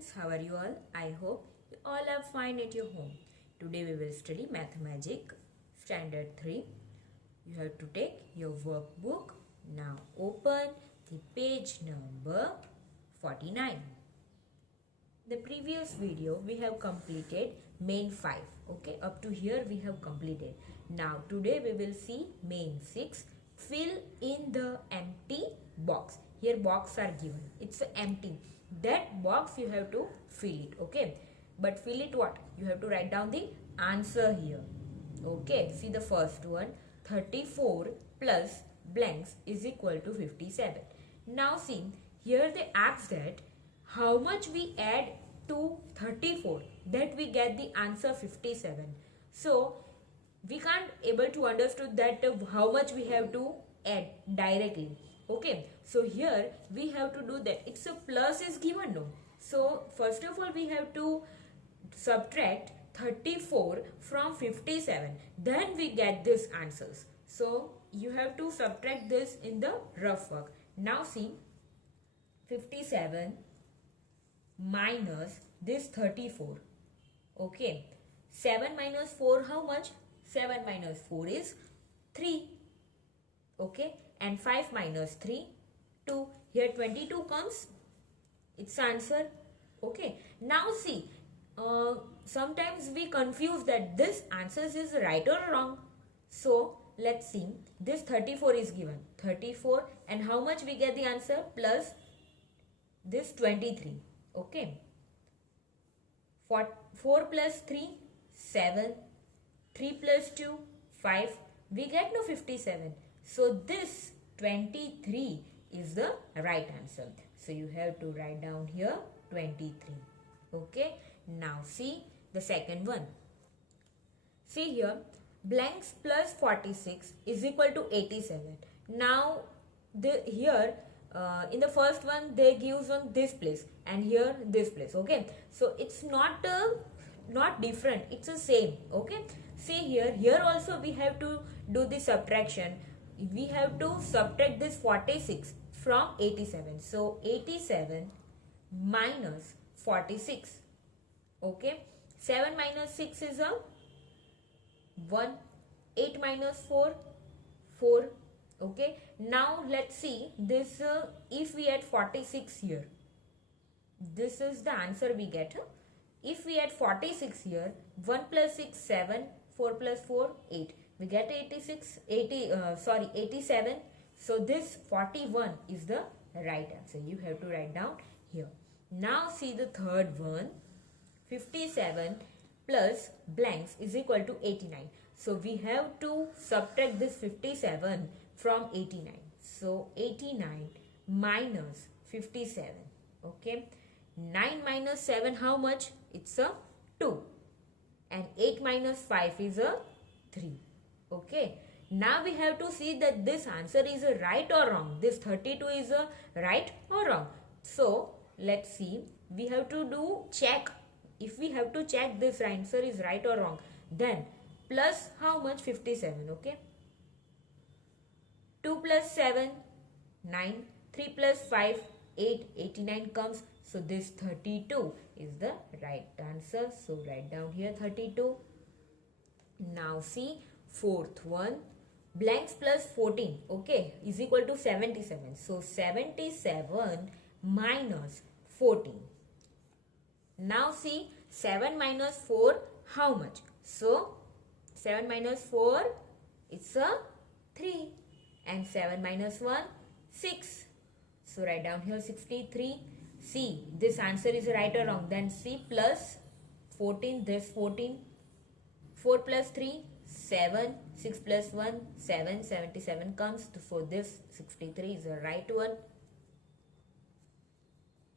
friends, how are you all? I hope you all are fine at your home. Today we will study Mathemagic Standard 3. You have to take your workbook. Now open the page number 49. The previous video we have completed main 5. Okay, up to here we have completed. Now today we will see main 6. Fill in the empty box. Here box are given. It's empty. That box you have to fill it. Okay, but fill it what? You have to write down the answer here. Okay, see the first one. 34 plus blanks is equal to 57. Now see, here they ask that how much we add to 34 that we get the answer 57. So we can't able to understand that how much we have to add directly. Okay, so here we have to do that. It's a plus is given, no? So first of all we have to subtract 34 from 57, then we get these answers. So you have to subtract this in the rough work. Now see, 57 minus this 34. Okay, 7 minus 4 how much? 7 minus 4 is 3. Okay, and 5 minus 3 2. Here 22 comes, its answer. Okay, now see, sometimes we confuse that this answer is right or wrong. So let's see, this 34 is given, 34, and how much we get the answer? Plus this 23. Okay, 4 plus 3 7, 3 plus 2 5, we get no 57. So this 23 is the right answer. So you have to write down here 23. Okay, now see the second one. See here, blanks plus 46 is equal to 87. Now here in the first one they gives on this place and here this place. Okay, so it's not different, it's the same. Okay, see here also we have to do the subtraction. We have to subtract this 46 from 87. So 87 minus 46. Okay, 7 minus 6 is a 1. 8 minus 4 4. Okay, now let's see this. If we add 46 here, this is the answer we get. If we add 46 here, 1 plus 6 7, 4 plus 4 8, we get 87. So this 41 is the right answer. You have to write down here. Now see the third one. 57 plus blanks is equal to 89. So we have to subtract this 57 from 89. So 89 minus 57. Okay, 9 minus 7 how much? It's a 2. And 8 minus 5 is a 3. Okay, now we have to see that this answer is a right or wrong. This 32 is a right or wrong. So let's see, we have to do check. If we have to check this answer is right or wrong, then plus how much? 57. Okay, 2 plus 7 9, 3 plus 5 8, 89 comes. So this 32 is the right answer. So write down here 32. Now see fourth one, blanks plus 14, okay, is equal to 77. So 77 minus 14. Now see, 7 minus 4 how much? So 7 minus 4 it's a 3, and 7 minus 1 6. So write down here 63. See, this answer is right or wrong? Then see, plus 14, this 14, 4 plus 3 7, 6 plus 1 7, 77 comes. So this 63 is the right one.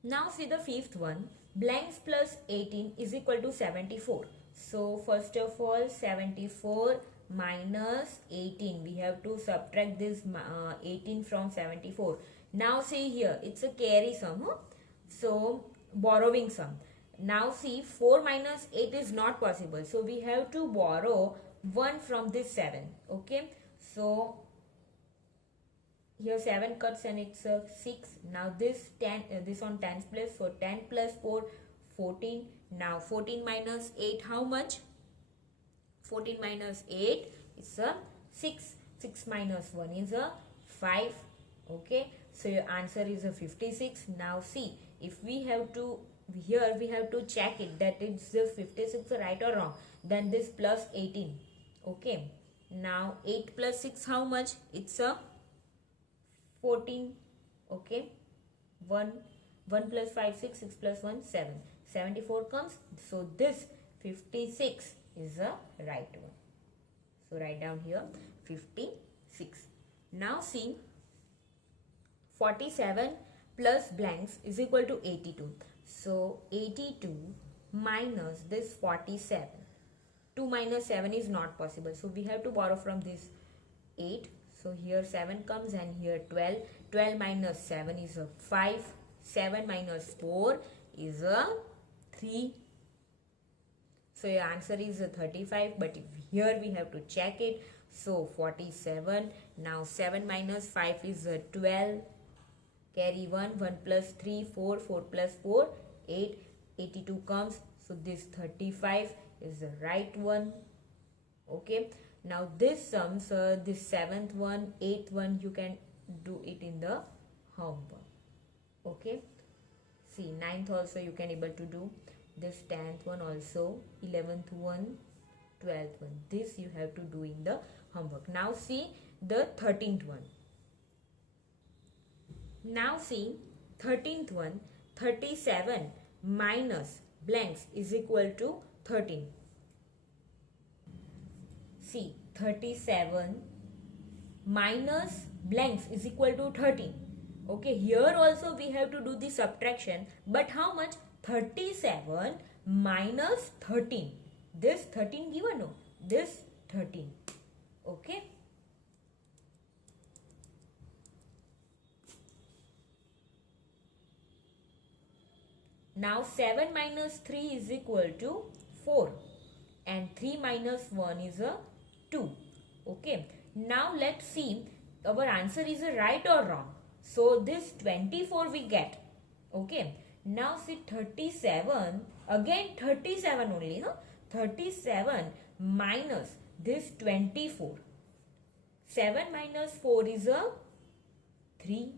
Now see the fifth one, blanks plus 18 is equal to 74. So first of all 74 minus 18, we have to subtract this 18 from 74. Now see here, it's a carry sum, so borrowing sum. Now see, 4 minus 8 is not possible, so we have to borrow 1 from this 7. Okay, so here 7 cuts and it's 6. Now this 10, this on 10's place, so 10 plus 4 14. Now 14 minus 8, how much? 14 minus 8 is a 6. 6 minus 1 is a 5. Okay, so your answer is a 56. Now see, if we have to, here we have to check it that it's the 56 right or wrong. Then this plus 18. Okay, now 8 plus 6, how much? It's a 14. Okay, 1 plus 5 6, 6 plus 1 7, 74 comes. So this 56 is the right one. So write down here 56. Now see, 47 plus blanks is equal to 82. So 82 minus this 47. 2 minus 7 is not possible. So we have to borrow from this 8. So here 7 comes and here 12. 12 minus 7 is a 5. 7 minus 4 is a 3. So your answer is a 35. But here we have to check it. So 47. Now 7 minus 5 is a 12. Carry 1. 1 plus 3, 4. 4 plus 4, 8. 82 comes. So this 35 is the right one. Okay. Now this sums, this 7th one, 8th one, you can do it in the homework. Okay. See, 9th also you can able to do. This 10th one also, 11th one, 12th one. This you have to do in the homework. Now see the 13th one. Now see 13th one, 37 minus blanks is equal to 13. See, 37 minus blanks is equal to 13. Okay, here also we have to do the subtraction. But how much? 37 minus 13. This 13 given, no? This 13. Okay. Now 7 minus 3 is equal to 4. And 3 minus 1 is a 2. Okay. Now let's see our answer is a right or wrong. So this 24 we get. Okay. Now see 37. Again 37 only. No? 37 minus this 24. 7 minus 4 is a 3.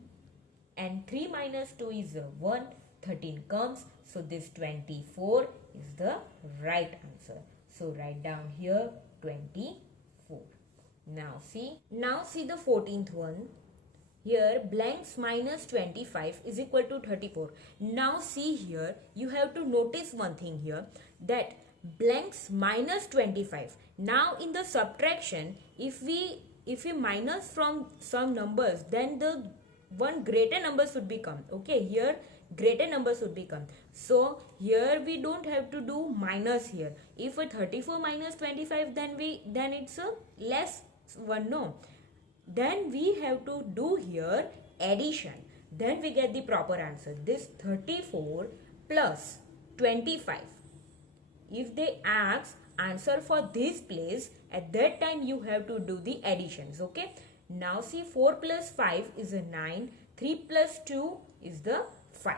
And 3 minus 2 is a 1. 13 comes. So this 24 is the right answer. So write down here 24. Now see the 14th one. Here blanks minus 25 is equal to 34. Now see here, you have to notice one thing here, that blanks minus 25. Now in the subtraction, if we minus from some numbers, then the one greater number should become. Okay, here greater number should become. So here we don't have to do minus here. If a 34 minus 25, then it's a less one, no. Then we have to do here addition. Then we get the proper answer. This 34 plus 25. If they ask answer for this place, at that time you have to do the additions. Okay. Now see 4 plus 5 is a 9. 3 plus 2 is the 5.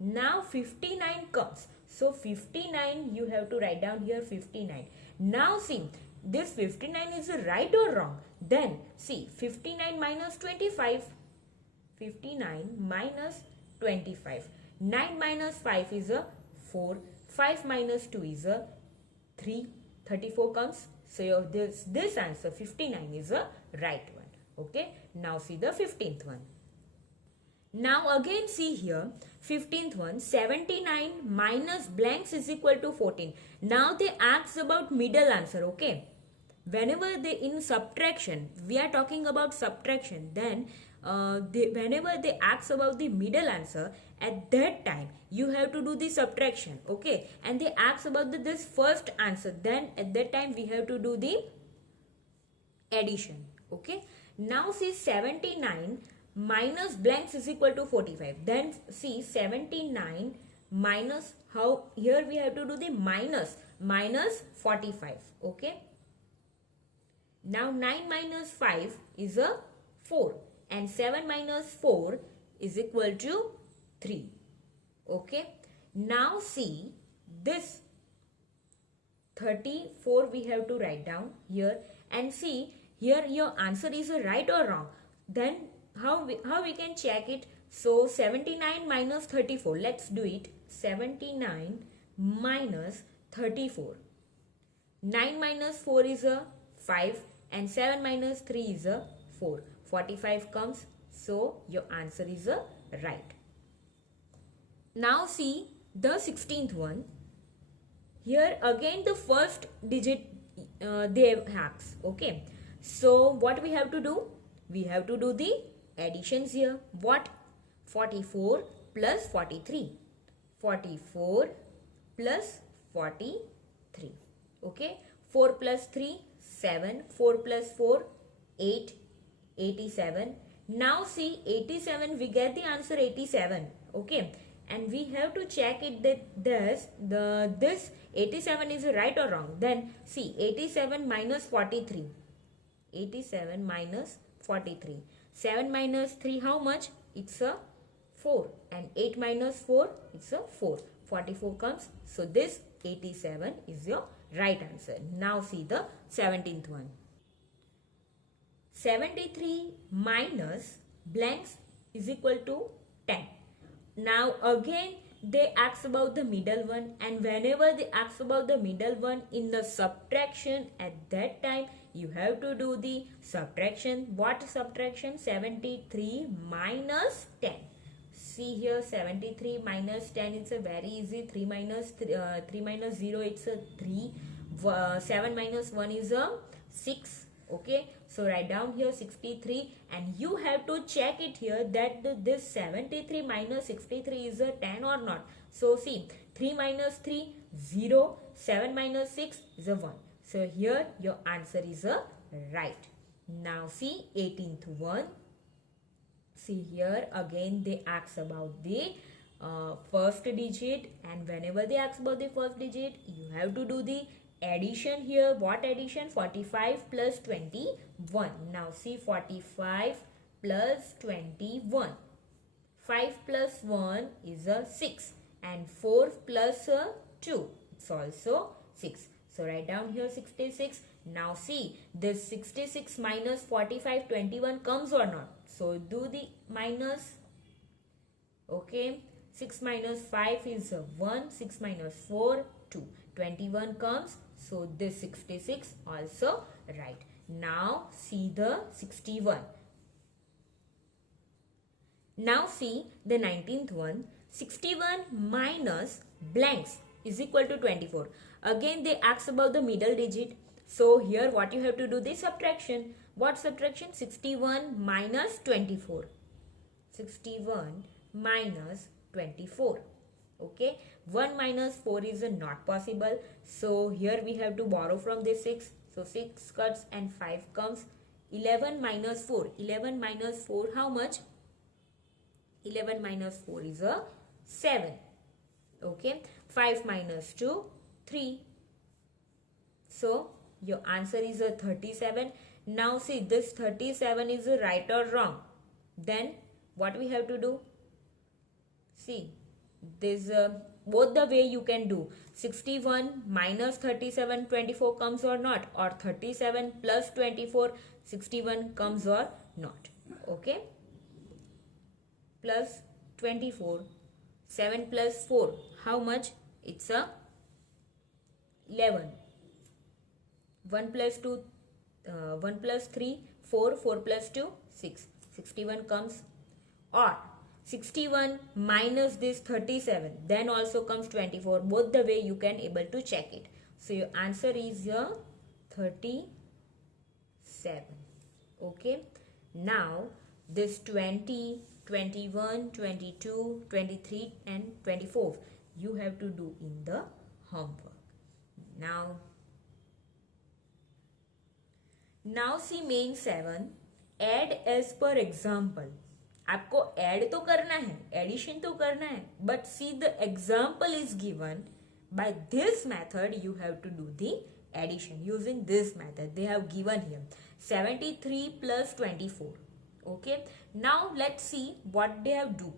Now 59 comes. So 59 you have to write down here 59. Now see this 59 is a right or wrong. Then see 59 minus 25. 59 minus 25. 9 minus 5 is a 4. 5 minus 2 is a 3. 34 comes. So this answer 59 is a right one. Okay. Now see the 15th one. Now again see here 15th one, 79 minus blanks is equal to 14. Now they ask about middle answer. Okay. Whenever they in subtraction, we are talking about subtraction, then whenever they ask about the middle answer, at that time you have to do the subtraction. Okay. And they ask about this first answer, then at that time we have to do the addition. Okay. Now see 79 minus blanks is equal to 45. Then see 79 minus, how here we have to do the minus 45. Okay. Now 9 minus 5 is a 4 and 7 minus 4 is equal to 3. Okay. Now see this 34 we have to write down here, and see here your answer is right or wrong. Then how we can check it? So 79 minus 34, let's do it. 79 minus 34. 9 minus 4 is a 5 and 7 minus 3 is a 4. 45 comes, so your answer is a right. Now see the 16th one. Here again the first digit they hacks. Okay, so what we have to do? We have to do the additions here. What? 44 plus 43. 44 plus 43. Okay, 4 plus 3, 7. 4 plus 4, 8. 87. Now see 87, we get the answer 87. Okay, and we have to check it that this 87 is right or wrong. Then see 87 minus 43. 87 minus 43. 7 minus 3, how much? It's a 4. And 8 minus 4, it's a 4. 44 comes. So this 87 is your right answer. Now see the 17th one. 73 minus blanks is equal to 10. Now again they ask about the middle one, and whenever they ask about the middle one in the subtraction, at that time you have to do the subtraction. What subtraction? 73 minus 10. See here 73 minus 10, it's a very easy. 3 minus 0, it's a 3. 7 minus 1 is a 6. Okay, so write down here 63, and you have to check it here that this 73 minus 63 is a 10 or not. So see 3 minus 3, 0. 7 minus 6 is a 1. So here your answer is a right. Now see 18th one. See here again they ask about the first digit, and whenever they ask about the first digit you have to do the addition here. What addition? 45 plus 21. Now see 45 plus 21. 5 plus 1 is a 6, and 4 plus 2, it's also 6. So write down here 66. Now see this 66 minus 45, 21 comes or not. So do the minus. Okay, 6 minus 5 is 1. 6 minus 4, 2. 21 comes. So this 66 also right. Now see the 61. Now see the 19th one. 61 minus blanks is equal to 24. Again they ask about the middle digit. So here what you have to do? The subtraction. What subtraction? 61 minus 24. 61 minus 24. Okay, 1 minus 4 is not possible. So here we have to borrow from this 6. So 6 cuts and 5 comes. 11 minus 4. 11 minus 4, how much? 11 minus 4 is a 7. Okay, 5 minus 2, 3. So your answer is a 37. Now see this 37 is a right or wrong. Then what we have to do? See this both the way you can do. 61 minus 37, 24 comes or not, or 37 plus 24, 61 comes or not. Okay, plus 24, 7 plus 4, how much? It's a 11. 1 plus 2, 1 plus 3, 4, 4 plus 2, 6. 61 comes. Or 61 minus this 37, then also comes 24. Both the way you can able to check it. So your answer is your 37. Okay, now this 20, 21, 22, 23 and 24 you have to do in the homework. Now see main 7, add as per example. आपको add तो करना है, addition तो करना है, but see the example is given by this method. You have to do the addition using this method. They have given here 73 plus 24. Okay, now let's see what they have do.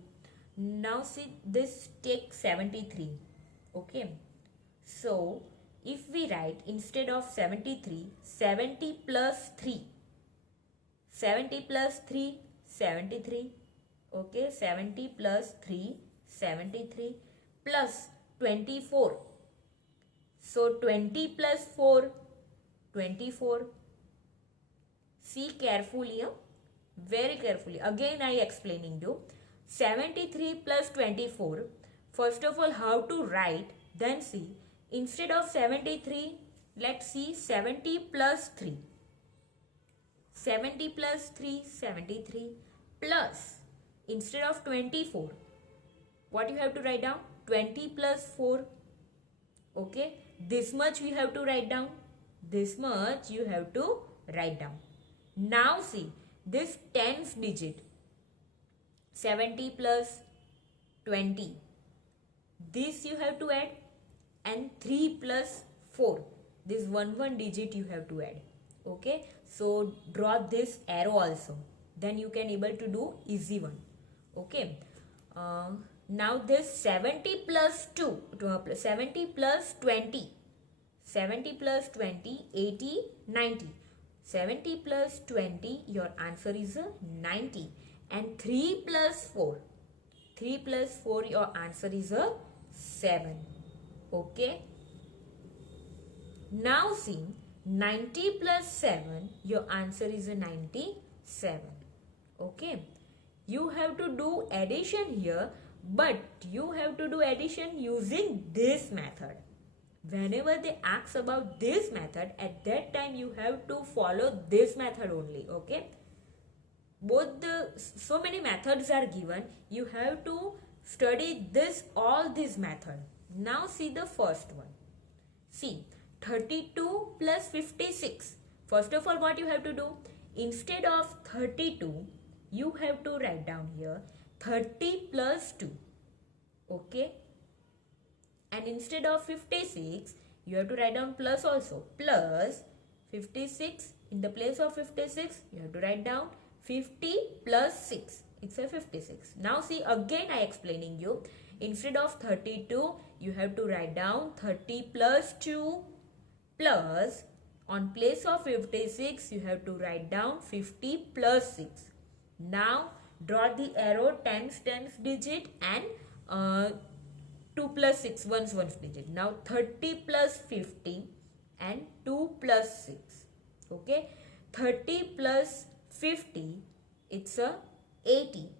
Now see this, take 73. Okay. So if we write instead of 73, 70 plus 3. 70 plus 3, 73. Okay, 70 plus 3, 73 plus 24. So 20 plus 4, 24. See carefully, very carefully. Again I explaining you. 73 plus 24. First of all, how to write, then see. Instead of 73, let's see 70 plus 3. 70 plus 3, 73 plus, instead of 24, what you have to write down? 20 plus 4. Okay, this much we have to write down. This much you have to write down. Now see, this tens digit, 70 plus 20. This you have to add, and 3 plus 4. This one digit you have to add. Okay, so draw this arrow also. Then you can able to do easy one. Okay. Now this 70 plus 2, 70 plus 20. 70 plus 20, 80, 90. 70 plus 20, your answer is 90. And 3 plus 4. 3 plus 4, your answer is 7. Okay. Now see, 90 plus 7, your answer is 97. Okay. You have to do addition here, but you have to do addition using this method. Whenever they ask about this method, at that time you have to follow this method only. Okay. So many methods are given. You have to study all this method. Now see the first one. See, 32 plus 56. First of all, what you have to do? Instead of 32, you have to write down here 30 plus 2. Okay. And instead of 56, you have to write down plus also. Plus 56. In the place of 56, you have to write down 50 plus 6. It's a 56. Now see, again I explaining you. Instead of 32, you have to write down 30 plus 2 plus, on place of 56, you have to write down 50 plus 6. Now draw the arrow tens digit and 2 plus 6 ones digit. Now 30 plus 50 and 2 plus 6. Okay. 30 plus 50, it's a 80.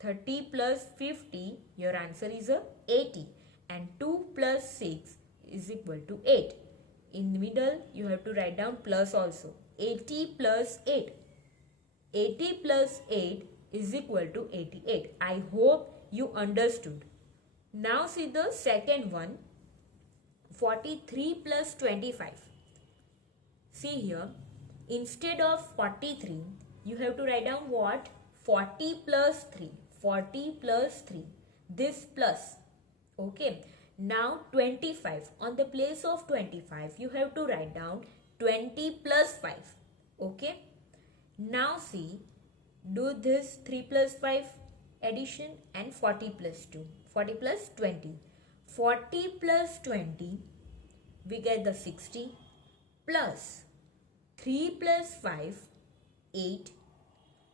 30 plus 50, your answer is a 80. And 2 plus 6 is equal to 8. In the middle, you have to write down plus also. 80 plus 8. 80 plus 8 is equal to 88. I hope you understood. Now see the second one. 43 plus 25. See here. Instead of 43, you have to write down what? 40 plus 3. 40 plus 3. This plus. Okay. Now 25. On the place of 25, you have to write down 20 plus 5. Okay. Now see, do this 3 plus 5 addition and 40 plus 2. 40 plus 20. 40 plus 20, we get the 60 plus 3 plus 5, 8.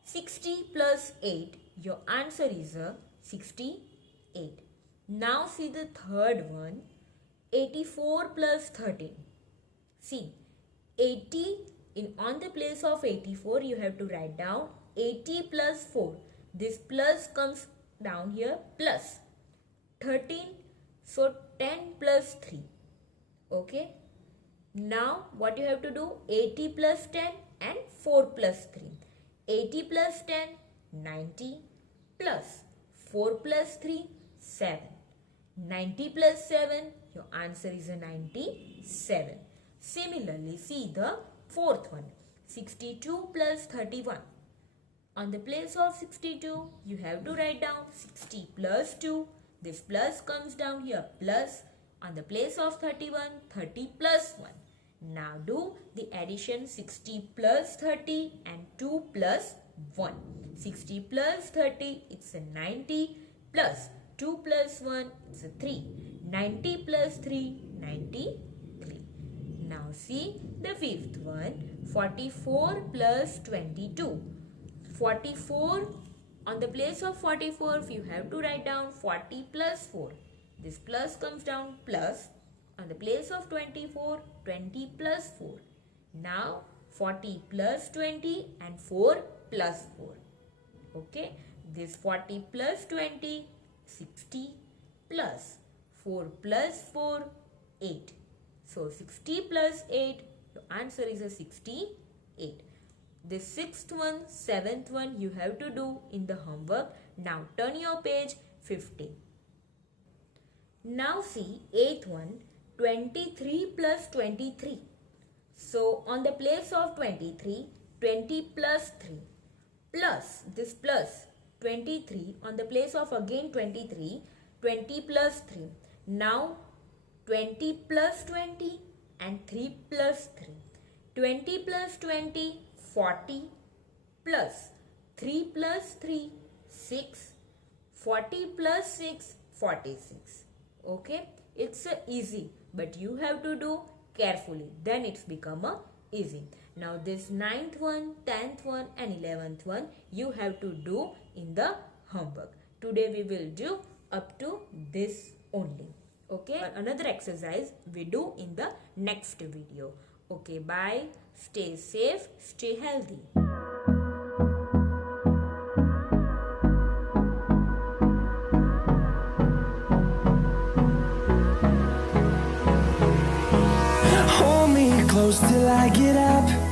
60 plus 8, your answer is 68. Now see the third one, 84 plus 13. See, 80, on the place of 84, you have to write down 80 plus 4. This plus comes down here, plus 13, so 10 plus 3. Okay. Now what you have to do? 80 plus 10 and 4 plus 3. 80 plus 10, 90 plus 4 plus 3, 7. 90 plus 7, your answer is a 97. Similarly, see the fourth one, 62 plus 31. On the place of 62, you have to write down 60 plus 2. This plus comes down here, plus. On the place of 31, 30 plus 1. Now do the addition, 60 plus 30 and 2 plus 1. 60 plus 30, it's a 90. plus 2 plus 1 is 3. 90 plus 3, 93. Now see the fifth one, 44 plus 22. 44, on the place of 44, you have to write down 40 plus 4. This plus comes down plus. On the place of 24, 20 plus 4. Now 40 plus 20 and 4 plus 4. Okay, this 40 plus 20, 60 plus 4 plus 4, 8. So 60 plus 8, the answer is a 68. The sixth one, seventh one you have to do in the homework. Now turn your page 50. Now see eighth one, 23 plus 23. So on the place of 23, 20 plus 3 plus this plus 23 on the place of again 23, 20 plus 3. Now 20 plus 20 and 3 plus 3. 20 plus 20, 40 plus 3 plus 3, 6. 40 plus 6, 46. Okay, it's easy, but you have to do carefully, then it's become easy. Now this 9th one, 10th one and 11th one you have to do in the homework. Today we will do up to this only. Okay, another exercise we do in the next video. Okay, bye. Stay safe, stay healthy. Hold me close till I get up.